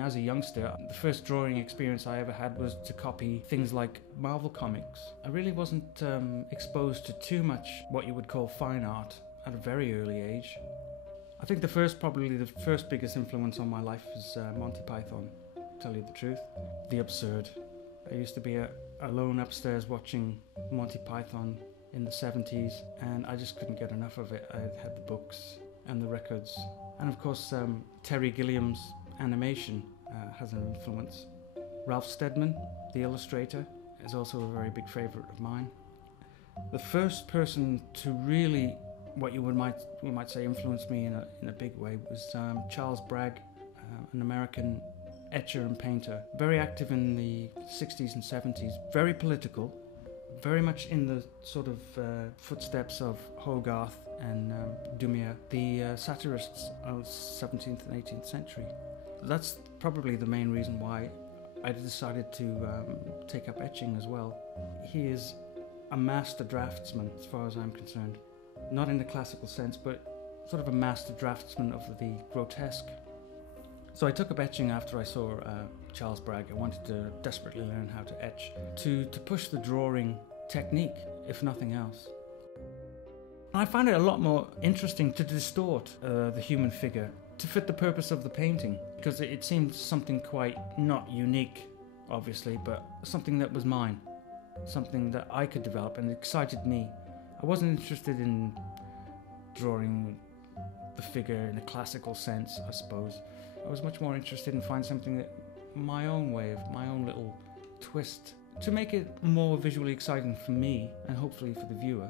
As a youngster, the first drawing experience I ever had was to copy things like Marvel comics. I really wasn't exposed to too much what you would call fine art at a very early age. I think probably the first biggest influence on my life was Monty Python, to tell you the truth. The absurd. I used to be alone upstairs watching Monty Python in the 70s, and I just couldn't get enough of it. I had the books and the records. And of course, Terry Gilliam's animation has an influence. Ralph Steadman, the illustrator, is also a very big favourite of mine. The first person to really, what we might say, influenced me in a big way was Charles Bragg, an American etcher and painter, very active in the 60s and 70s, very political, very much in the sort of footsteps of Hogarth and Dumier, the satirists of the 17th and 18th century. That's probably the main reason why I decided to take up etching as well. He is a master draftsman as far as I'm concerned. Not in the classical sense, but sort of a master draftsman of the grotesque. So I took up etching after I saw Charles Bragg. I wanted to desperately learn how to etch, to push the drawing technique, if nothing else. I find it a lot more interesting to distort the human figure to fit the purpose of the painting, because it seemed something quite not unique, obviously, but something that was mine, something that I could develop, and it excited me. I wasn't interested in drawing the figure in a classical sense, I suppose. I was much more interested in finding something that my own way, of my own little twist, to make it more visually exciting for me and hopefully for the viewer.